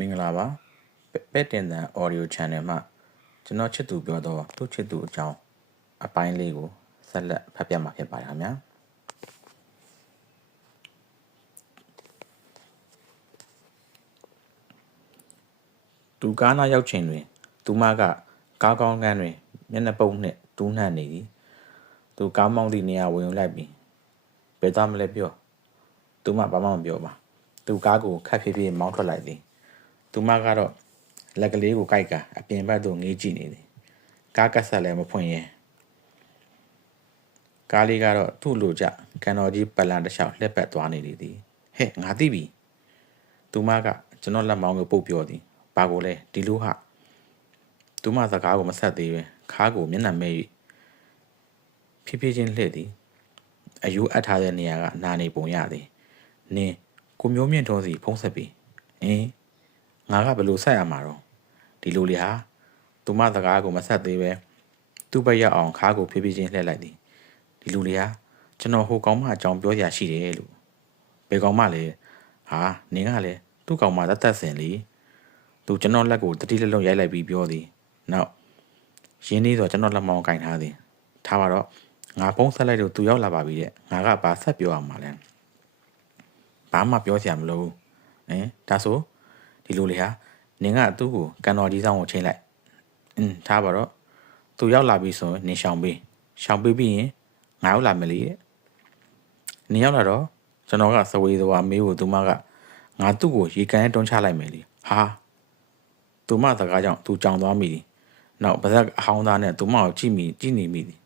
မင်္ဂလာပါပဲ့တင်တဲ့ audio channel မှာကျွန်တော်ချစ်သူပြောတော့သူ့ချစ်သူအကြောင်းအပိုင်းလေးကိုဆက်လက်ဖတ်ပြမှာဖြစ်ပါတယ်ခင်ဗျာသူကားနာရောက်ချိန်တွင်သူမကကားကောင်းကန်းတွင်မျက်နှာပုတ်နှင့်တူးနှံ့နေသည်သူကားမောင်းသည့်နေရာဝင်လိုက်ပြီးဘယ်သားမလဲပြောသူမဘာမှမပြောပါသူကားကိုခက်ဖြည်းဖြည်းမောင်းထွက်လိုက်သည်သူမကတော့လက်ကလေးကိုကိုက်ကအပြင်ဘက်သို့ငေးကြည့်နေသည်ကားကက်ဆက်လည်းမဖွင့်ရဲကားလေးကတော့သူ့လိုကြကန်တော်ကြီးပလန်တစ်လျှောက်လှည့်ပတ်သွားနေသည်ဟဲ့ငါသိပြီသူမကကျွန်တော်လက်မောင်းကိုပုတ်ပြောသည်ဘာကိုလဲဒီလိုဟာသူမစကားကိုမဆက်သေးပဲခါးကိုမျက်နှာမဲ၍ဖြည်းဖြည်းချင်းလှည့်သည်အယူအပ်ထားတဲ့နေရာကနာနေပုံရသည်နင်းကိုမျိုးမြင့်ထုံးစီဖုံးဆက်ပြီးငါကဘယ်လိုဆက်ရမှာတော့ဒီလိုလေဟာသူမစကားကိုမဆက်သေးပဲသူ့ဘက်ရောက်အောင်ခါးကိုဖြည်းဖြည်းချင်းလှည့်လိုက်သည်ဒီလိုလေဟာကျွန်တော်ဟိုကောင်မအကြောင်းပြောရရှိတယ်လို့ဘယ်ကောင်မလဲဟာနင်းကလည်းသူ့ကောင်မသက်စင်လေသူကျွန်တော်လက်ကိုတတိလက်လုံးရိုက်လိုက်ပြီးပြောသည်နောက်ရင်းနှီးဆိုကျွန်တော်လက်မောင်းကင်ထားသည်ထားပါတော့ငါဖုံးဆက်လိုက်လို့သူရောက်လာပါပြီတဲ့ငါကဘာဆက်ပြောရမှာလဲဘာမှပြောစရာမလိုဘူးဒါဆိုဒီလိုလေဟာနင်ကသူ့ကိုကန်တော်ကြီးဆောင်ကိုချိန်လိုက်ထားပါတော့သူရောက်လာပြီဆိုရင်နင်ရှောင်ပေးပြီးရင်ငါရောက်လာမယ်လေနင်ရောက်လာတော့ကျွန်တော်ကစဝေးသွားမေးဖို့သူမကငါသူ့ကိုရေကန်တွန်းချလိုက်မယ်လေဟာသူမစကားကြောင့်သူကြောင်သွားမိသည်နောက်ပါဇက်အဟောင်းသားနဲ့သူမကိုကြည့်နေမိသည်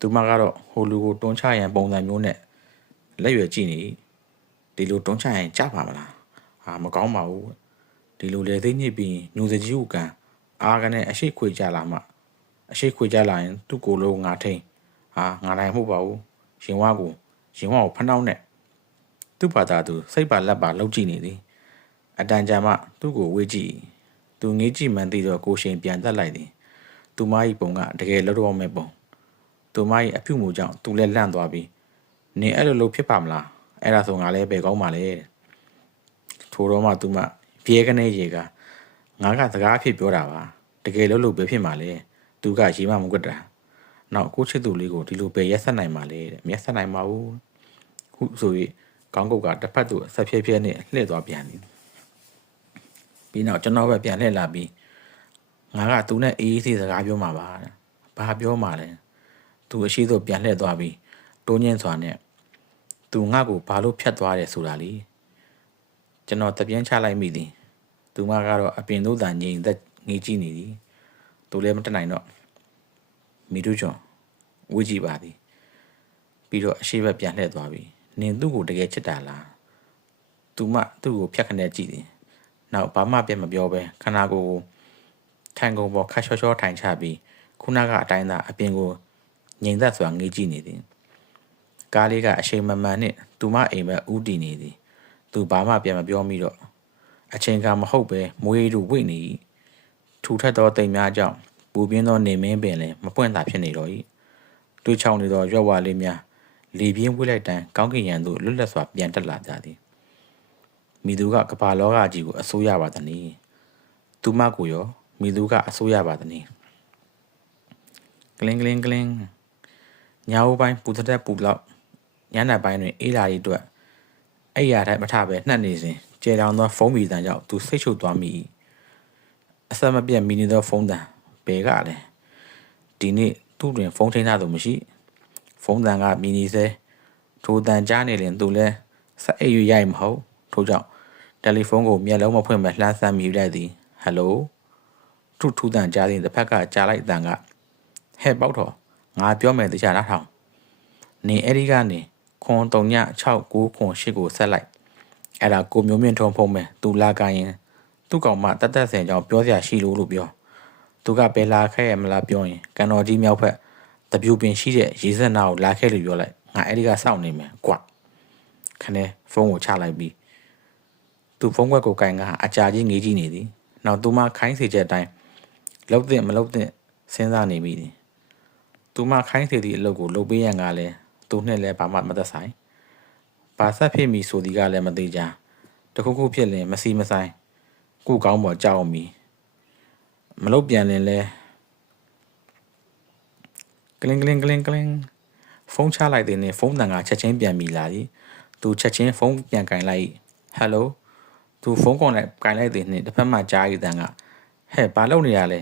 သူမကတော့ဟိုလူကိုတွန်းချရန်ပုံစံမျိုးနဲ့လက်ရွယ်ကြည့်နေဒီလိုတွန်းချရင်ကြပါမလားဟာမကောင်းပါဘူးဒီလိုလေသိညစ်ပြီးညူစကြီးကိုကန်အားကနဲ့အရှိခွေကြလာမှအရှိခွေကြလာရင်သူ့ကိုယ်လုံးငါထိန်ဟာငါနိုင်မဟုတ်ပါဘူးရင်ဝါကိုဖနှောက်နဲ့သူ့ဘာသာသူစိတ်ပါလက်ပါလှုပ်ကြည့်နေသည်အတန်ကြာမှသူ့ကိုဝေးကြည့်သူငေးကြည့်မှန်းသိတော့ကိုရှင်ပြန်တက်လိုက်သည်သူမ၏ပုံကတကယ်လှတော့မဲ့ပုံသူမ၏အပြုမူကြောင့်သူလည်းလန့်သွားပြီးနင်အဲ့လိုလုပ်ဖြစ်ပါမလားအဲ့ဒါဆိုငါလည်းပဲကောင်းပါလေထိုတော့မှသူမပြေးကနေရေကငါကစကားအဖြစ်ပြောတာပါတကယ်လို့ပဲဖြစ်မှာလေသူကရေမမကွတ်တာနောက်ကိုချစ်သူလေးကိုဒီလိုပဲရက်ဆက်နိုင်မှာလေတဲ့မရက်ဆက်နိုင်ပါဘူးဟုဆို၍ကောင်းကုတ်ကတစ်ဖက်သို့ဆက်ဖြည်းဖြည်းနဲ့လှည့်သွားပြန်သည်ပြီးနောက်ကျွန်တော်ပဲပြန်လှည့်လာပြီးငါကသူနဲ့အေးအေးဆေးစကားပြောမှာပါတဲ့ဘာပြောမှာလဲသူအရှိသို့ပြန်လှည့်သွားပြီးတိုးညင်းစွာနဲ့သူငါ့ကိုဘာလို့ဖြတ်သွားတယ်ဆိုတာလေကျွန်တော်တပြင်းချလိုက်မိသည်သူမကတော့အပြင်သို့သာငြိမ်သက်ငေးကြည့်နေသည်သူလည်းမတက်နိုင်တော့မိတို့ချွန်ဝေးကြည့်ပါသည်ပြီးတော့အရှိဘက်ပြန်လှည့်သွားပြီးနင်သူ့ကိုတကယ်ချစ်တာလားသူမသူ့ကိုဖြတ်ခနဲ့ကြည့်သည်နောက်ဘာမှပြန်မပြောပဲခန္ဓာကိုယ်ကိုထိုင်ကုန်ပေါ်ခါချောထိုင်ချပြီးခုနကအတိုင်းသာအပြင်ကိုငြိမ်သက်စွာငေးကြည့်နေသည်ကားလေးကအချိန်မှန်နဲ့သူမအိမ်ဘက်ဦးတည်နေသည်သူဘာမှပြန်မပြောမိတော့အချိန်ကမဟုတ်ပဲမွေးတို့ဝိတ်နေ၏ထူထပ်သောတိမ်များကြောင့်ပူပြင်းသောနေမင်းပင်လည်းမပွင့်သာဖြစ်နေတော့၏တွေးချောင်းနေသောရွက်ဝါလေးများလေပြင်းဝှေ့လိုက်တန်းကောင်းကင်ရန်သို့လွတ်လပ်စွာပြန်တက်လာကြသည်မိသူကကမ္ဘာလောကကြီးကိုအစိုးရပါသနည်းသူမကိုရောမိသူကအစိုးရပါသနည်းကလင်းညာဦးပိုင်းပူသက်ပူလောက်ညနေပိုင်းတွင်အေးလာ၏အတွက်အဲ့ရတိုင်းမထပဲနှက်နေစဉ်ကျေတောင်သောဖုန်းမီတန်ကြောင့်သူစိတ်ချုပ်သွားမိ၏အဆက်မပြတ်မီနေသောဖုန်းတန်ဘယ်ကလဲဒီနေ့သူ့တွင်ဖုန်းထိန်းထားသူမရှိဖုန်းတန်ကမီနီစဲထိုတန်ကြားနေရင်သူလည်းဆက်အိပ်ရရိုက်မဟုတ်ထို့ကြောင့်တယ်လီဖုန်းကိုမျက်လုံးမဖွင့်ပဲလှမ်းဆမ်းမိလိုက်သည်ဟယ်လိုထူတန်ကြားစဉ်တစ်ဖက်ကကြားလိုက်တန်ကဟဲ့ပေါက်တော်ငါပြောမယ်တရားနားထောင်နေအဲ့ဒီကနေခွန်3ည6 9ခွန်8ကိုဆက်လိုက်အဲ့ဒါကိုမျိုးမြင့်ထုံဖုံးမယ်သူလာကရင်သူ့ကောင်မတတ်ဆင်ကြောင်ပြောစရာရှိလို့ပြောသူကပဲလာခဲ့ရမလားပြောရင်ကန်တော်ကြီးမြောက်ဖက်တပြူပင်ရှိတဲ့ရေစက်နာကိုလာခဲ့လို့ပြောလိုက်ငါအဲ့ဒီကစောင့်နေမယ်ကွာခနဲ့ဖုန်းကိုချလိုက်ပြီးသူဖုန်းကွက်ကိုကင်ကအကြာကြီးငေးကြည့်နေသည်နောက်သူမခိုင်းစေချက်အတိုင်းလှုပ်တဲ့မလှုပ်တဲ့စဉ်းစားနေမိသည်သူမခိုင်းစေသည့်အလုပ်ကိုလုပ်ပေးရန်ကလည်းသူနဲ့လည်းဘာမှမသက်ဆိုင်ဘာဆက်ဖြစ်မီဆိုသည်ကလည်းမသေးကြတခုခုဖြစ်ရင်မစီမဆိုင် ကိုကောင်းပေါ်ကြောက်အောင်မီမလုပ်ပြန်လင်လဲကလင်းဖုန်းချလိုက်တဲ့နဲ့ဖုန်းတန်ကချက်ချင်းပြန်မိလာသည်သူချက်ချင်းဖုန်းပြန်ကင်လိုက်ဟယ်လိုသူဖုန်းကောင်နဲ့ကင်လိုက်တဲ့နဲ့တစ်ဖက်မှကြားရတဲ့ကဟဲ့ဘာလုပ်နေရလဲ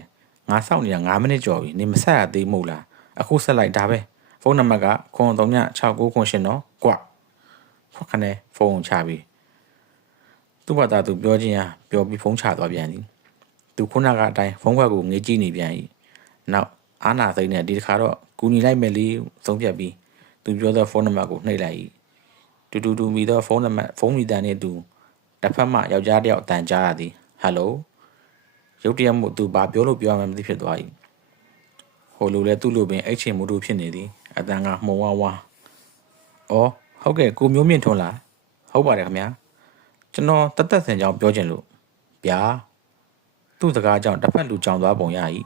ငါစောင့်နေတာ9မိနစ်ကျော်ပြီနေမဆက်ရသေးမို့လားအခုဆက်လိုက်ဒါပဲဖုန်းနံပါတ်က936998နော်ကွာခွက်ခနဲ့ဖုန်းချပြီးသူ့ဘာသာသူပြောချင်းဟာပြောပြီးဖုန်းချသွားပြန်သည်သူခုနကအတိုင်းဖုန်းခွက်ကိုငေးကြည့်နေပြန်၏နောက်အာနာသိန်းနဲ့ဒီတစ်ခါတော့ကူညီလိုက်မယ်လေသုံးပြတ်ပြီးသူပြောသောဖုန်းနံပါတ်ကိုနှိပ်လိုက်၏တူမိသောဖုန်းနံပါတ်ဖုန်းမီတန်နှင့်တူတစ်ဖက်မှယောက်ျားတစ်ယောက်အတန်ကြားရသည်ဟယ်လိုရုတ်တရက်မှုသူဘာပြောလို့ပြောမှမသိဖြစ်သွား၏ဟိုလူလည်းသူ့လူပင်အိတ်ချင်မှုတို့ဖြစ်နေသည်အတန်ကမှုံဝါဝါအော်ဟုတ်ကဲ့ကိုမျိုးမြင့်ထွန်းလားဟုတ်ပါတယ်ခင်ဗျာကျွန်တော်တက်ဆင်ကြောင်းပြောချင်လို့ဗျာသူ့စကားကြောင့်တစ်ဖက်လူကြောင်သွားပုံရ၏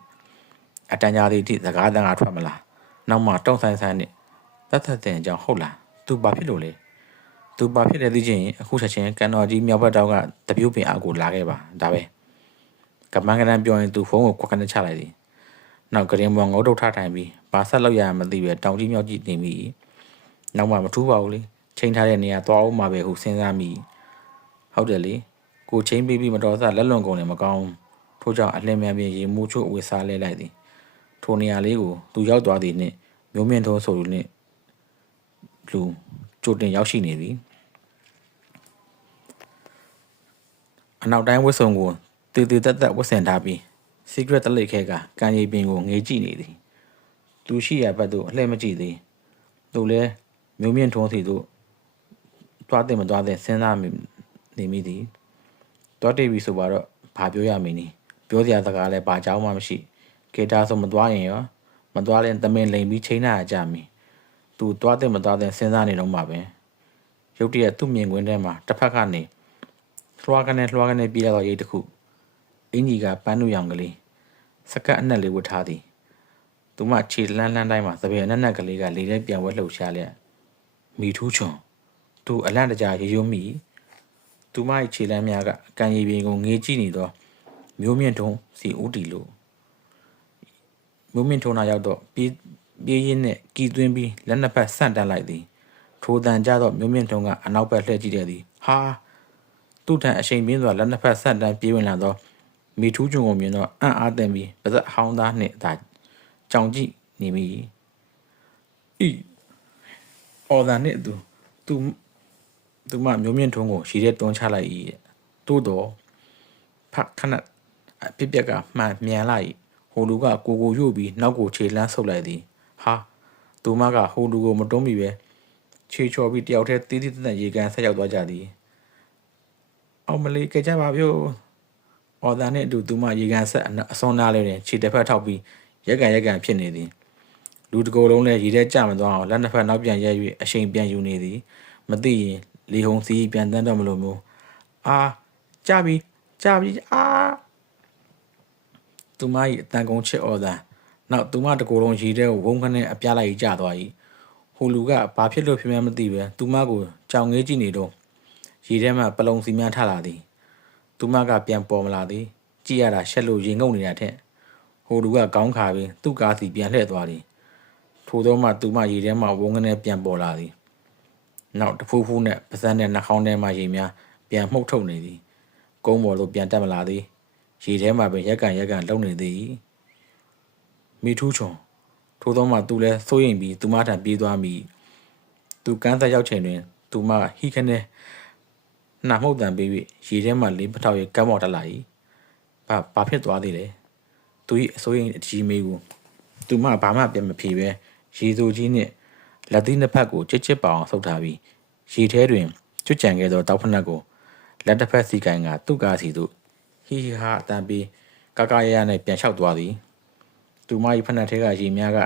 အတန်ကြာသည့်အထိစကားတန်ကထွက်မလာနောက်မှတုံဆိုင်နဲ့တက်ဆင်ကြောင်းဟုတ်လားသူဘာဖြစ်လို့လဲသူဘာဖြစ်လဲသိချင်းအခုချက်ချင်းကန်တော်ကြီးမြောက်ဘက်တောက်ကတပြုတ်ပင်အကူလာခဲ့ပါဒါပဲကမန်းကနန်းပြောရင်သူဖုန်းကိုခွက်ခနဲ့ချလိုက်သည်နောက်ကရင်ပေါ်ငုတ်တုတ်ထထိုင်ပြီးဘာဆက်လောက်ရမသိပဲတောင်ကြီးမြောက်ကြီးနေမိနောက်မှမထူးပါဘူးလေချိန်ထားတဲ့နေရာသွားအောင်မှာပဲဟုစဉ်းစားမိဟုတ်တယ်လေကိုချင်းပြီးမတော်စလက်လွန်ကုန်လည်းမကောင်းထို့ကြောင့်အလင်းမြန်ပြင်ရေမိုးချို့ဝေစားလဲလိုက်သည်ထိုနေရာလေးကိုသူရောက်သွားသည်နှင့်မျိုးမြင့်ထိုးဆိုလူနှင့်လူကြိုတင်ရောက်ရှိနေသည်အနောက်တိုင်းဝတ်စုံကိုတည်တက်ဝတ်ဆင်ထားပြီး secret တလိပ်ခဲကကန်ရီပင်ကိုငေးကြည့်နေသည်သူရှိရဘက်သို့အလှည့်မကြည့်သေးသူလည်းမျိုးမြင့်ထုံးစီသို့တွားတဲ့မတွားတဲ့စဉ်းစားနေမိသည်တွားတိတ်ပြီဆိုတော့ဘာပြောရမင်းပြောစရာစကားလည်းဘာကြောင်းမှမရှိကေတာဆိုမတွားရင်ရောမတွားရင်တမင်လိန်ပြီးချိန်နာကြမည်သူတွားတဲ့မတွားတဲ့စဉ်းစားနေတော့မှပဲရုတ်တရက်သူ့မြင်ကွင်းထဲမှာတစ်ဖက်ကနေလွှားကနေပြေးလာတော့ရိတ်တစ်ခုအင်ကြီးကပန်းနုရောင်ကလေးစကတ်အနက်လေးဝတ်ထားသည်သူမခြေလှမ်းတိုင်းမှာသပင်အနက်ကလေးကလေထဲပြန်ဝဲလှုပ်ရှားလျက်မိထူးချွန်သူအလန့်တကြားရေရိုးမိသူမ၏ခြေလမ်းများကကန်ရီပင်ကိုငေးကြည့်နေသောမျိုးမြင့်ထုံးစီဦးတီလို့မျိုးမြင့်ထုံးနာရောက်တော့ပြေးရင်းနဲ့ကီသွင်းပြီးလက်နှစ်ဖက်ဆန့်တန်းလိုက်သည်ထိုတန်ကြတော့မျိုးမြင့်ထုံးကအနောက်ဘက်လှည့်ကြည့်တဲ့သည်ဟာသူ့ထံအရှိန်ပြင်းစွာလက်နှစ်ဖက်ဆန့်တန်းပြေးဝင်လာသောမိထူးချွန်ကိုမြင်တော့အံ့အားသင့်ပြီးပါဇက်ဟောင်းသားနှင့်သာကြောင်ကြည့်နေမိဤအော်ဒါနှင့်သူမမျိုးမြင့်ထုံးကိုရှည်တဲ့တွန်းချလိုက်၏သို့တော့ဖခဏပြပြကမှန်မြန်လိုက်ဟိုလူကကိုရုပ်ပြီးနောက်ကိုခြေလှမ်းဆုပ်လိုက်သည်ဟာသူမကဟိုလူကိုမတွန်းမိပဲခြေချော်ပြီးတယောက်တည်းတီးတီးတန်ရေကန်ဆက်ရောက်သွားကြသည်အောင်မလေးကြကြပါဗျို့အော်ဒါနဲ့အတူသူမရေကန်ဆက်အစွန်းနားလေးတွင်ခြေတစ်ဖက်ထောက်ပြီးရက်ကန်ဖြစ်နေသည်လူတကိုယ်လုံးလည်းရေထဲကျမသွားအောင်လက်နှစ်ဖက်နောက်ပြန်ရဲ၍အရှိန်ပြန်ယူနေသည်မသိရင်လေဟုန်စီးပြန်တန်းတော့မလို့မျိုးအာကြပြီအာသူမ၏အတန်ကုန်ချစ်အော်ဒါနောက်သူမတကိုယ်လုံးရေထဲကိုဝုန်းခနဲ့အပြားလိုက်ကျသွား၏ဟိုလူကဘာဖြစ်လို့ဖြစ်မှန်းမသိပဲသူမကိုကြောင်ငေးကြည့်နေတော့ရေထဲမှာပလုံစီများထလာသည်သူမကပြန်ပေါ်မလာသည်ကြည့်ရတာရှက်လို့ရင်ငုံနေတာထက်ဟိုလူကခေါင်းခါပြီးသူ့ကားစီပြန်လှည့်သွားသည်ထို့သောမှသူမရေထဲမှာဝုန်းခနဲ့ပြန်ပေါ်လာသည်နောက်တဖူးဖူးနဲ့ပါးစပ်နဲ့နှာခေါင်းထဲမှာရေများပြန်မှုတ်ထုတ်နေသည်ကုန်းပေါ်သို့ပြန်တက်မလာသည်ရေထဲမှာပင်ရက်ကန်လုံနေသည်မိထူးချွန်ထို့သောမှသူလည်းစိုးရိမ်ပြီးသူမထံပြေးသွားမိသူကန်းသက်ရောက်ချိန်တွင်သူမဟိခနဲ့နှာမှုတ်တံပေး၍ရေထဲမှာလေးပထောက်၍ကမ်းပေါ်တက်လာ၏ဘာဖြစ်သွားသေးလဲသူ၏အစိုးရိမ်အကြီးမေးကိုသူမဘာမှပြန်မဖြေပဲရေစိုးကြီးနှင့်လက်သီးနှစ်ဖက်ကိုချစ်ပါအောင်ဆုပ်ထားပြီးရေထဲတွင်ကျွတ်ကြံခဲ့သောတောက်ဖက်နှက်ကိုလက်တစ်ဖက်စီကိုင်ကသူ့ကားစီသို့ဟီဟာအတန်ပြီးကာရနဲ့ပြန်လျှောက်သွားသည်သူမ၏ဖက်နှက်ထဲကရေများက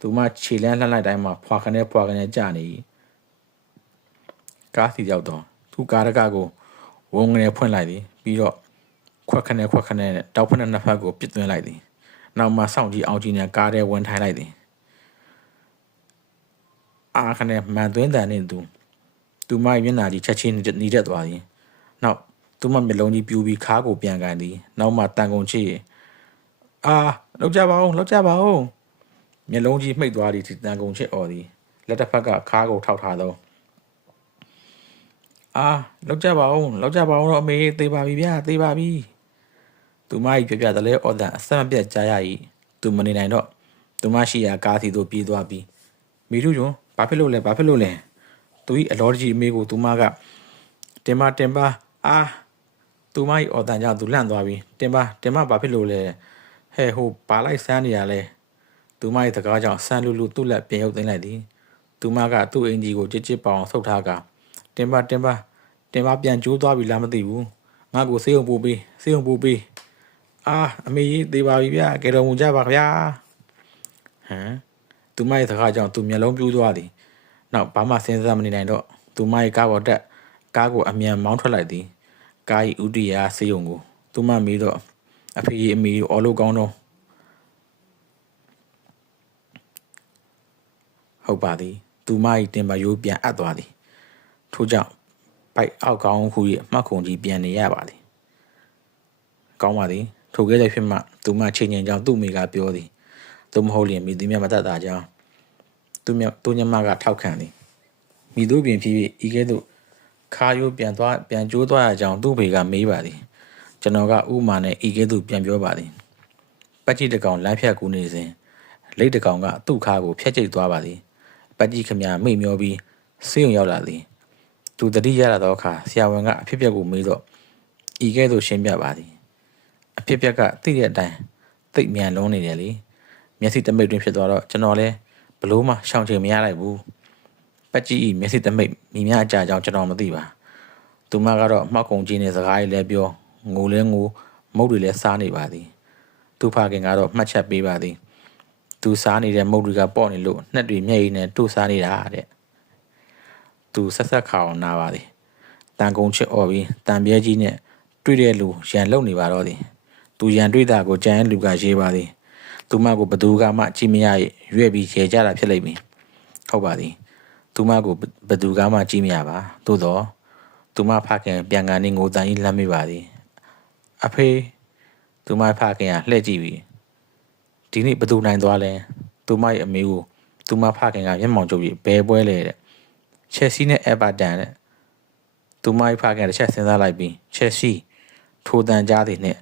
သူမခြေလန်းလှမ်းလိုက်တိုင်းမှာဖွာခနဲ့ကြာနေ၏ကားစီရောက်တော့သူကားတကားကိုဝုန်းကနေဖွင့်လိုက်သည်ပြီးတော့ခွက်ခနဲ့တောက်ဖက်နှက်နှစ်ဖက်ကိုပစ်သွင်းလိုက်သည်နောက်မှစောင့်ကြည့်အောင်ကြည့်နဲ့ကားထဲဝင်ထိုင်လိုက်သည်အာခနဲ့မှန်သွင်းတန်နှင့်သူမ၏မျက်နှာကြီးချက်ချင်းနီးတက်သွားသည်နောက် သူမမျက်လုံးကြီးပြူပြီးခါကိုပြန်ကန်သည်နောက်မှတန်ကုန်ချစ်အာလောက်ကြပါဦးလောက်ကြပါဦးမျက်လုံးကြီးမှိတ်သွားသည်တန်ကုန်ချစ်အော်သည်လက်တစ်ဖက်ကခါကိုထောက်ထားသောအာလောက်ကြပါဦးလောက်ကြပါဦးတော့အမေသေးပါပြီဗျာသေးပါပြီသူမ၏ပြပြတလဲအော်တန်အဆက်မပြတ်ကြားရ၏သူမနေနိုင်တော့သူမရှိရာကားစီသို့ပြေးသွားပြီးမိထုကျွန်းဘာဖြစ်လို့လဲဘာဖြစ်လို့လဲသူ၏အလောတကြီးအမေကိုသူမကတင်ပါအာသူမ၏အော်တန်ကြောင့်သူလန့်သွားပြီးတင်ပါဘာဖြစ်လို့လဲဟဲ့ဟိုဘာလိုက်ဆန်းနေရလဲသူမ၏တကားကြောင့်ဆန်းလူသူ့လက်ပြန်ရုပ်သိမ်းလိုက်သည်သူမကသူ့အင်ကြီးကိုကြစ်ကြစ်ပေါအောင်ဆုပ်ထားကတင်ပါပြန်ကျိုးသွားပြီလားမသိဘူးငါ့ကိုစေးုံပို့ပေးအာအမေကြီးသေးပါပြီဗျာကဲတော်မူကြပါဗျာဟမ်သူမရဲ့စကားကြောင့်သူမျက်လုံးပြူးသွားသည်နောက်ဘာမှစဉ်းစားမနေနိုင်တော့သူမရဲ့ကားပေါ်တက်ကားကိုအမြန်မောင်းထွက်လိုက်သည်ကား၏ဥတီယာစေးုံကိုသူမမေးတော့အဖေအမေအော်လို့ကောင်းတော့ဟုတ်ပါသည်သူမ၏တင်ပါရိုးပြန်အပ်သွားသည်ထို့ကြောင့်ပိုက်အောက်ကောင်းခု၏မှတ်ခုံကြီးပြန်နေရပါသည်ကောင်းပါသည်ထိုကဲ့သို့ဖြစ်မှသူမချိန်ချိန်ကြောင့်သူ့မိကပြောသည်သို့မဟုတ်လျင်မိသူမြတ်မတတ်တာကြောင့်သူညမကထောက်ခံသည်မိသူပြင်ဖြစ်၍ဤကဲ့သို့ခါရိုးပြန်ကျိုးသွားရကြောင်းသူ့ဖေကမေးပါသည်ကျွန်တော်ကဥမာနဲ့ဤကဲ့သို့ပြန်ပြောပါသည်ပတ်ကြီးတကောင်လမ်းဖြတ်ကူးနေစဉ်လိတ်တကောင်ကသူ့ခါကိုဖျက်ကျိတ်သွားပါသည်ပတ်ကြီးခမမိတ်မျောပြီးဆေးရုံရောက်လာသည်သူတတိရလာသောအခါဆရာဝန်ကအဖြစ်ပြက်ကိုမေးတော့ဤကဲ့သို့ရှင်းပြပါသည်အဖြစ်ပြက်ကသိတဲ့အတိုင်းသိပ်မြန်လုံးနေတယ်လေမျက်စိတမိတ်တွင်ဖြစ်သွားတော့ကျွန်တော်လည်းဘလို့မှရှောင်ချင်မရလိုက်ဘူးပတ်ကြီးမျက်စိတမိတ်မိများအကြကြောင်းကျွန်တော်မသိပါသူမကတော့မှောက်ကုန်ကြီးနဲ့စကားလေးလည်းပြောငိုလဲငိုမုတ်တွေလည်းစားနေပါသည်သူဖခင်ကတော့မှတ်ချက်ပေးပါသည်သူစားနေတဲ့မုတ်တွေကပေါ့နေလို့နှက်တွေမျက်ရည်နဲ့တို့စားနေတာတဲ့သူဆက်ခါအောင်နာပါသည်တန်ကုန်ချစ်អော်ပြီးတန်ပြဲကြီးနဲ့တွေ့တဲ့လူရန်လုံနေပါတော့သည်သူရန်တွေ့တာကိုကြမ်းလူကရေးပါသည်သူမကိုဘသူကမှကြည့်မရရွက်ပြီးရေကြတာဖြစ်လိမ့်မည်ဟုတ်ပါသည်သူမကိုဘသူကမှကြည့်မရပါသို့တော့သူမဖခင်ပြန်ကန်နေငိုတန်ကြီးလှမ်းမိပါသည်အဖေသူမဖခင်ကလှည့်ကြည့်ပြီးဒီနေ့ဘသူနိုင်သွားလဲသူမရဲ့အမေကိုသူမဖခင်ကမျက်မှောင်ကျုပ်ပြီးဘဲပွဲလဲတဲ့ချက်စီနဲ့အဗာတန်တဲ့သူမဖခင်တစ်ချက်စဉ်းစားလိုက်ပြီးချက်စီထိုတန်ကြားသည်နဲ့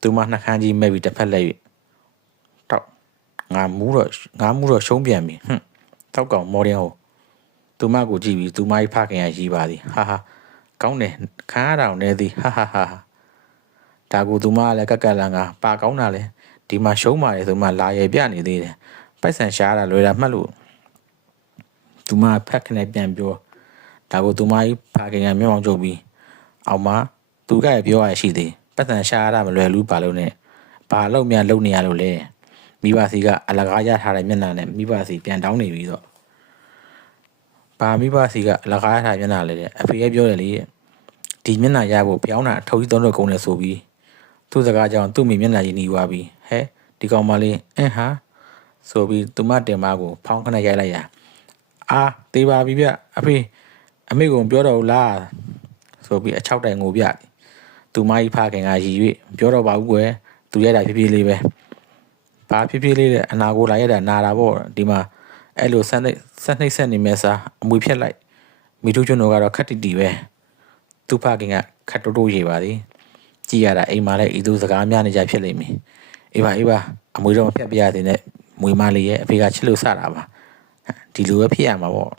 သူမနှခမ်းကြီးမဲ့ပြီးတစ်ဖက်လက်၍တောက်ငါမူးတော့ရှုံးပြန်ပြီတောက်ကောင်မော်ဒန်ဟိုသူမကိုကြည့်ပြီးသူမဖခင်ကရီးပါသည်ဟာကောင်းတယ်ခါရအောင်နေသည်ဟာဒါကိုသူမလည်းကက်ကက်လန်ကပါကောင်းတာလဲဒီမှာရှုံးပါလေဆိုမှလာရပြနေသေးတယ်ပိုက်ဆံရှားတာလွယ်တာမှတ်လို့သူမဖက်ခနဲ့ပြန်ပြောဒါကိုသူမကြီးဖခင်ကမျက်မှောင်ကျုပ်ပြီးအောင်မသူကလည်းပြောရရှိသေးပိုက်ဆံရှားတာမလွယ်ဘူးပါလို့နဲ့ဘာလို့များလုံနေရလို့လဲမိဘစီကအလကားရထားတဲ့မျက်နှာနဲ့မိဘစီပြန်တောင်းနေပြီးတော့ဘာမိဘစီကအလကားရထားမျက်နှာလေတဲ့အဖေကပြောတယ်လေဒီမျက်နှာရဖို့ပြောင်းတာအထုပ်ကြီးသုံးတော့ကုန်တယ်ဆိုပြီးသူ့စကားကြောင့်သူ့မိမျက်နှာကြီးหนีသွားပြီးဟဲဒီကောင်မလေးဟာဆိုပြီးသူမတင်မကိုဖောင်းခနဲ့ရိုက်လိုက်ရအာသေးပါပြီဗျအဖေအမေကပြောတော့လားဆိုပြီးအချောက်တိုင်ငိုပြသူမကြီးဖခင်ကရည်၍ပြောတော့ပါဘူးကွယ်သူရိုက်တာဖြည်းဖြည်းလေးပဲဘာဖြည်းဖြည်းလေးတဲ့အနာကိုလာရတာနာတာပေါ့ဒီမှာအဲ့လိုဆက်နှိပ်ဆက်နေမဲ့စားအမွေဖြက်လိုက်မိထုကျွန်းတို့ကတော့ခက်တီပဲသူဖခင်ကခက်တိုးရေးပါသည်ကြည်ရတာအိမ်မှာလည်းဤသူစကားများနေကြဖြစ်လိမ့်မယ်အေးပါအမွေတော့မဖြတ်ပြရသေးနဲ့မွေမလေးရဲ့အဖေကချစ်လို့စတာပါဒီလိုပဲဖြစ်ရမှာပေါ့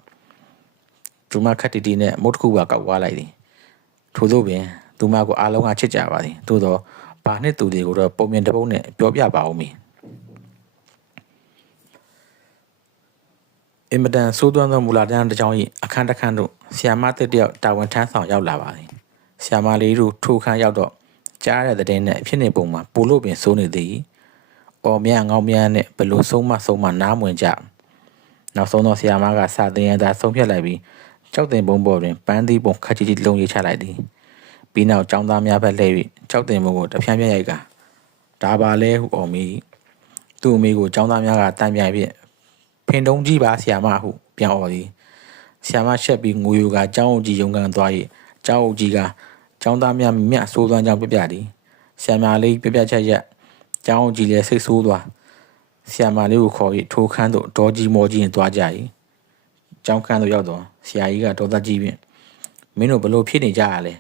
သူမခက်တီနဲ့မုတ်တစ်ခုပါကောက်သွားလိုက်သည်ထို့သောပင်သူမကိုအားလုံးကချစ်ကြပါသည်သို့တော့ဘာနှစ်သူတွေကိုတော့ပုံမြင်တစ်ပုတ်နဲ့ပြောပြပါဦးမည်အင်မတန်ဆိုးသွမ်းသောမူလာတန်းတစ်ကြောင်း၏အခန်းတစ်ခန်းတို့ဆီယာမတစ်တယောက်တာဝန်ထမ်းဆောင်ရောက်လာပါသည်ဆီယာမလေးတို့ထိုခန်းရောက်တော့ကြားရတဲ့တဲ့နဲ့ဖြစ်နေပုံမှာပိုလို့ပင်စိုးနေသည်အော်မြငောင်းမြနဲ့ဘလို့ဆုံးမနားမဝင်ကြနောက်ဆုံးတော့ဆီယာမကစာတင်ရတာဆုံးဖြတ်လိုက်ပြီးကြောက်တင်ပုံပေါ်တွင်ပန်းသီးပုံခက်ကြီးလုံးရေးချလိုက်သည်ပြီးနောက်ចောင်းသားများဘက်လှည့်၍ကြောက်တင်ပုံကိုတဖြန်းဖြန်းရိုက်ကဒါပါလဲဟုအော်မိသူ့အမေကိုចောင်းသားများကတန်ပြန်ဖြင့်ဖင်တုံးကြီးပါဆီယာမဟုပြန်အော်သည်ဆီယာမချက်ပြီးငိုယူကចောင်းအုပ်ကြီးရုံကန်သွား၍ចောင်းအုပ်ကြီးက ကျောင်းသားများမြတ်ဆိုးသွမ်းကြောင်းပြပြသည်ဆရာမလေးပြပြချက်ရက်ကျောင်းကြီးလည်းစိတ်ဆိုးသွားဆရာမလေးကိုခေါ်၍ထိုးခန်းသို့ဒေါ်ကြီးမော်ကြီးနဲ့တွားကြ၏ကျောင်းခန်းသို့ရောက်တော့ဆရာကြီးကဒေါ်သားကြီးဖြင့်မင်းတို့ဘလို့ဖြစ်နေကြရလဲ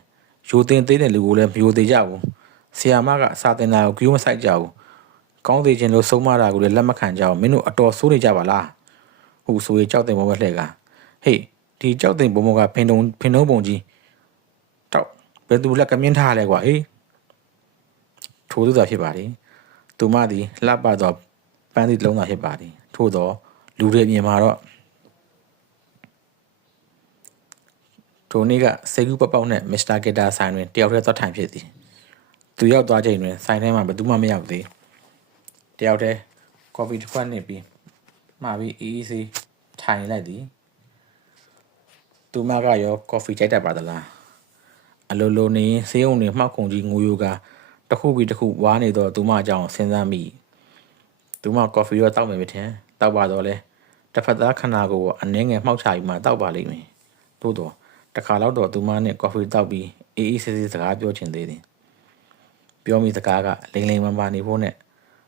ရိုတင်သေးတဲ့လူကိုလည်းမရိုသေးကြဘူးဆရာမကစာတင်တာကိုကြိုးမဆိုင်ကြဘူးကောင်းသေးခြင်းလို့ဆုံးမတာကိုလည်းလက်မခံကြဘူးမင်းတို့အတော်ဆိုးနေကြပါလားဟိုဆိုရင်ကြောက်တင်ဘုံပဲလှည့်ကဟေးဒီကြောက်တင်ဘုံကဖင်တုံးပုံကြီးတောက်ဘယ်သူလက်ကမြင်းထားလဲကွာဟေးထိုးသူသာဖြစ်ပါလေသူမသည်လှပတော့ပန်းသည့်လုံးသာဖြစ်ပါသည်ထို့တော့လူတွေအမြင်မှာတော့ထိုနေ့ကစေကူပပောက်နဲ့မစ္စတာဂီတာဆိုင်တွင်တယောက်တည်းသွားထိုင်ဖြစ်သည်သူရောက်သွားချိန်တွင်ဆိုင်ထဲမှာဘယ်သူမှမရောက်သေးတယောက်တည်းကော်ဖီတစ်ခွက်နစ်ပြီးမှာပြီးအေးအေးဆေးထိုင်လိုက်သည်သူမကရောကော်ဖီကြိုက်တတ်ပါသလားအလိုလိုနေဆေးရုံတွေမှောက်ခုံကြီးငိုယိုကတခုပြီးတခုဝါနေတော့သူမအကြောင်းစဉ်းစားမိသူမကော်ဖီရောတောက်မယ်မထင်တောက်ပါတော့လဲတစ်ဖက်သားခန္ဓာကိုယ်အနှဲငယ်မှောက်ချပြီးမှတောက်ပါလိမ့်မယ်သို့တော့တခါတော့သူမနဲ့ကော်ဖီတောက်ပြီးအေးအေးဆေးဆေးစကားပြောချင်သေးတယ်ပြောမိစကားကလိမ့်လိမ့်မမာနေဖို့နဲ့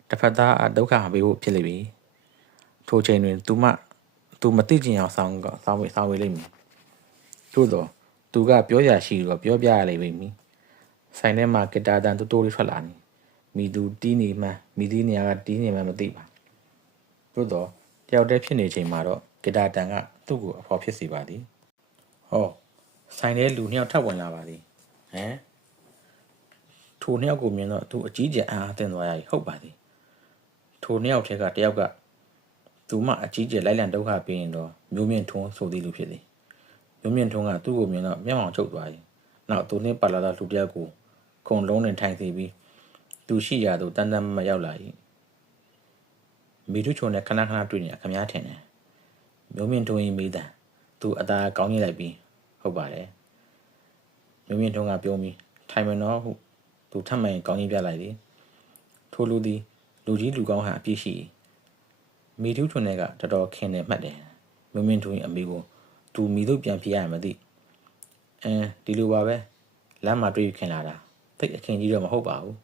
တစ်ဖက်သားဒုက္ခပေးဖို့ဖြစ်လိမ့်ပြီထိုချိန်တွင်သူမသိချင်အောင်ဆောင်းဝေးလိမ့်မည်သို့တော့သူကပြောရရှိတော့ပြောပြရလိမ့်မည်ဆိုင်ထဲမှာဂီတာတန်တိုးလေးထွက်လာနေမိသူတီးနေမှမိသီးနေရာကတီးနေမှမသိပါသို့တော့တယောက်တည်းဖြစ်နေချိန်မှာတော့ဂီတာတန်ကသူ့ကိုအဖော်ဖြစ်စေပါသည်ဟောဆိုင်ထဲလူနှစ်ယောက်ထပ်ဝင်လာပါသည်ဟမ်ထိုနှစ်ယောက်ကိုမြင်တော့သူအကြီးကျယ်အားအသင့်သွားရည်ဟုတ်ပါသည်ထိုနှစ်ယောက်ထဲကတယောက်ကသူမှအကြီးကျယ်လိုက်လံဒုက္ခပေးရင်တော့မျိုးမြင့်ထွန်းဆိုသည်လူဖြစ်သည်မျိုးမြင့်ထွန်းကသူ့ကိုမြင်တော့မျက်မှောင်ချုပ်သွား၏နောက်သူနှင့်ပါလာသောလူတစ်ယောက်ကိုခုံလုံးနဲ့ထိုင်စီပြီးသူရှိရာသို့တန်းတန်းမရောက်လာ၏မိထုချုံနဲ့ခဏခဏတွေ့နေခမားထင်တယ်မျိုးမြင့်ထွန်း၏မိသားသူအသာကောင်းကြီးလိုက်ပြီးဟုတ်ပါတယ်မျိုးမြင့်ထွန်းကပြောပြီးထိုင်မနော်ဟုသူထပ်မံကောင်းကြီးပြလိုက်သည်ထိုလူသည်လူကြီးလူကောင်းဟန်အပြည့်ရှိမိထုချုံနဲ့ကတော်တော်ခင်နေမှတ်တယ်မျိုးမြင့်ထွန်း၏အမိကိုသူမိတို့ပြန်ပြေးရမသိဒီလိုပါပဲလမ်းမှာတွေ့ခင်လာတာသိအခင်းကြီးတော့မဟုတ်ပါဘူး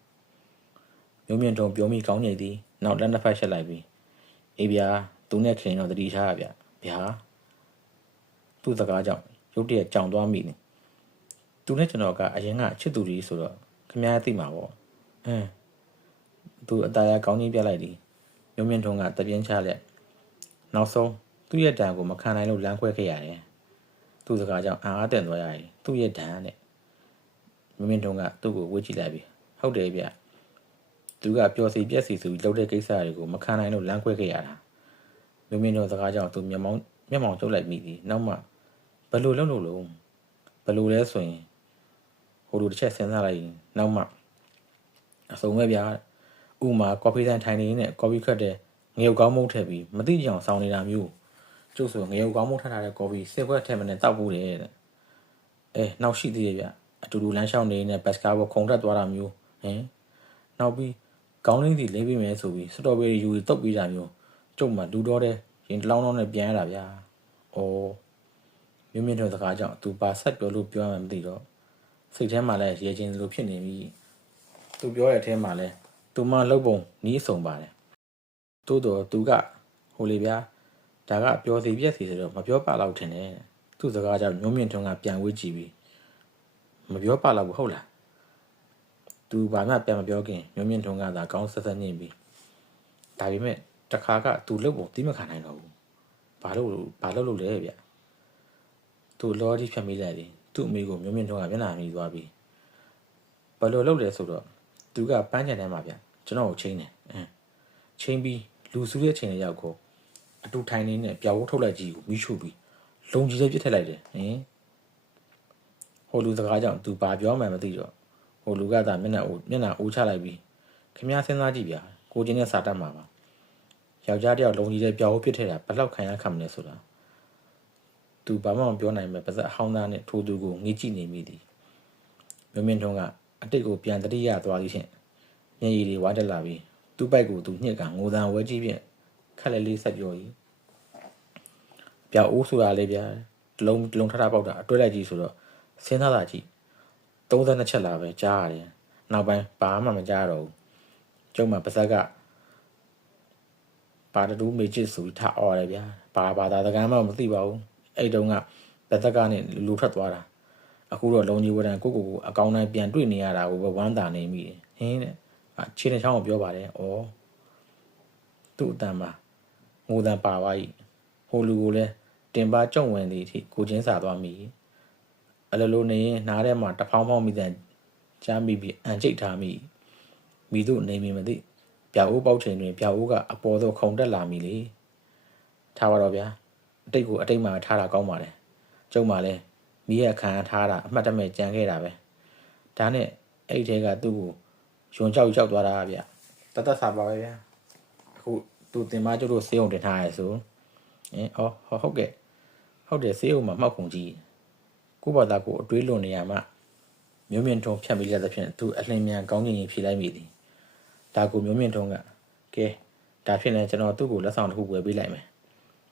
မျိုးမြင့်ထွန်းပြောမိကောင်းနေသည်နောက်လက်နှစ်ဖက်ရှက်လိုက်ပြီးအေးဗျာသူနဲ့ခင်တော့တတိထားရဗျာသူ့စကားကြောင့်ရုတ်တရက်ကြောင်သွားမိတယ်သူနဲ့ကျွန်တော်ကအရင်ကချစ်သူကြီးဆိုတော့ခမည်းသိမှာပေါ့သူအသားရကောင်းကြီးပြလိုက်သည်မျိုးမြင့်ထွန်းကတပြင်းချလက်နောက်ဆုံးသူ့ရဲ့တန်ကိုမခံနိုင်လို့လမ်းခွဲခဲ့ရတယ်သူ့စကားကြောင့်အားတက်သွားရတယ်သူ့ရဲ့တန်နဲ့မျိုးမြင့်ထွန်းကသူ့ကိုဝေ့ကြည့်လိုက်ပြီးဟုတ်တယ်ဗျသူကပျော်စီပြက်စီဆိုပြီးလှုပ်တဲ့ကိစ္စတွေကိုမခံနိုင်လို့လမ်းခွဲခဲ့ရတာမျိုးမြင့်ထွန်းစကားကြောင့်သူမျက်မှောင်ကျုပ်လိုက်မိသည်နောက်မှဘယ်လိုလုပ်လို့လုံးဘယ်လိုလဲဆိုရင်ဟိုလိုတစ်ချက်စဉ်းစားလိုက်နောက်မှအစုံပဲဗျာဥမာကော်ဖီတိုင်းထိုင်နေနဲ့ကော်ဖီခတ်တဲ့ငရုတ်ကောင်းမုတ်ထည့်ပြီးမသိကြအောင်စောင်းနေတာမျိုးကျုပ်ဆိုငရုတ်ကောင်းမုတ်ထည့်ထားတဲ့ကော်ဖီစစ်ခွက်ထည့်မနဲ့တောက်ဖို့တယ်တဲ့နောက်ရှိသေးရဲ့ဗျအတူတူလမ်းလျှောက်နေနဲ့ဘတ်စကားပေါ်ခုံတက်သွားတာမျိုးနောက်ပြီးကောင်းလင်းစီလေးပေးမယ်ဆိုပြီးစတော်ဘယ်ရီယူတုတ်ပေးတာမျိုးကျုပ်မှလူတော့တဲ့ရင်တလောင်းလုံးနဲ့ပြန်ရတာဗျာမြင့်မြင့်တို့စကားကြောင့်သူပါဆက်ပြောလို့ပြောမှမသိတော့စိတ်ထဲမှာလည်းရေချင်းလိုဖြစ်နေပြီသူပြောတဲ့အထဲမှာလည်းသူမှလှုပ်ပုံနီးဆုံပါတယ်သို့တော့သူကဟိုလေဗျာဒါကပျော်စီပြက်စီဆိုတော့မပြောပါတော့ထင်တယ်သူ့စကားကြောင့်မျိုးမြင့်ထွန်းကပြန်ဝေးကြည့်ပြီးမပြောပါတော့ဘူးဟုတ်လားသူဘာမှပြန်မပြောခင်မျိုးမြင့်ထွန်းကသာကောင်းဆက်ဆက်ညှိပြီးဒါပေမဲ့တခါကသူလှုပ်ပုံတိမခံနိုင်တော့ဘူးဘာလို့လဲဗျသူလောကြီးဖြတ်မိလိုက်တယ်သူ့အမေကိုမျိုးမြင့်ထွန်းကမျက်နှာမြည်သွားပြီးဘယ်လိုလုပ်လဲဆိုတော့သူကပန်းချန်ထဲမှာဗျကျွန်တော်ကိုချင်းတယ်ချင်းပြီးလူစုရဲ့ချိန်လေးရောက်ကိုအတူထိုင်နေနဲ့ပြောက်ဝုတ်ထုတ်လိုက်ကြီးကိုမိချို့ပြီးလုံကြီးလေးပြစ်ထည့်လိုက်တယ်ဟိုလူစကားကြောင့်သူဘာပြောမှမသိတော့ဟိုလူကသာမျက်နှာအိုးချလိုက်ပြီးခင်ဗျားစဉ်းစားကြည့်ဗျာကိုချင်းနဲ့စာတတ်မှာပါယောက်ျားတယောက်လုံကြီးလေးပြောက်ဝုတ်ပြစ်ထည့်တာဘယ်လောက်ခံရခမလဲဆိုတာသူဘာမှမပြောနိုင်ပဲပါစက်အဟောင်းသားနဲ့ထိုးသူကိုငေးကြည့်နေမိသည်မျိုးမြင့်ထွန်းကအတိတ်ကိုပြန်တတိယသွားပြီးဖြင့်မျက်ရည်တွေဝါတက်လာပြီးသူ့ပိုက်ကိုသူညှစ်ကငိုတန်ဝဲကြီးဖြင့်ခက်လက်လေးဆက်ပြော၏ပြောက်အိုးဆိုတာလေးဗျာတလုံးထထပေါက်တာအတွဲလိုက်ကြီးဆိုတော့စဉ်းစားတာကြည့် 32ချက်လာပဲကြားရတယ်နောက်ပိုင်းဘာမှမကြားတော့ဘူးကျုံမှာပါဇက်ကပါတူးမေချစ်ဆိုပြီးထအော်ရတယ်ဗျာဘာသာစကားမှမသိပါဘူးအဲ့တုန်းကပါဇက်ကနေလူထွက်သွားတာအခုတော့လုံကြီးဝဒန်ကိုအကောင်းတိုင်းပြန်တွေ့နေရတာကိုပဲဝမ်းသာနေမိတယ်ဟင်းတဲ့ခြေနဲ့ချောင်းကိုပြောပါတယ်ဩသူ့အတန်မှာငိုတန်ပါပါ၏ဟိုလူကိုလည်းတင်ပါကြုံဝင်သည်အထိကိုချင်းစာသွားမိအလလိုနေရင်နားထဲမှာတဖောင်းဖောင်းမိတဲ့ကြားမိပြီးအန်ကျိတ်ထားမိမိတို့နေမိမသိပြအိုးပေါက်ချိန်တွင်ပြအိုးကအပေါ်သို့ခုန်တက်လာမိလေထားပါတော့ဗျာအတိတ်ကိုအတိတ်မှာထားတာကောင်းပါလေကျုံမှလည်းမိရခံထားတာအမှတ်တမဲ့ကြံခဲ့တာပဲဒါနဲ့အဲ့ဒီထဲကသူ့ကိုယွန်ကြောက်သွားတာဗျတတ်စာပါပဲဗျာအခုသူတင်မကျုပ်တို့စေးုံတင်ထားရဲဆိုဟုတ်ကဲ့ဟုတ်တယ်စေးုံမှာမှောက်ခုန်ကြီးကိုဘာသာကိုအတွေးလွန်နေရမှမျိုးမြင့်ထုံဖြတ်ပြီးလက်သဖြင့်သူအလှင်မြန်ကောင်းကင်ကြီးဖြေလိုက်မိသည်ဒါကိုမျိုးမြင့်ထုံကကဲဒါဖြစ်နေကျွန်တော်သူ့ကိုလက်ဆောင်တစ်ခုဝယ်ပေးလိုက်မယ်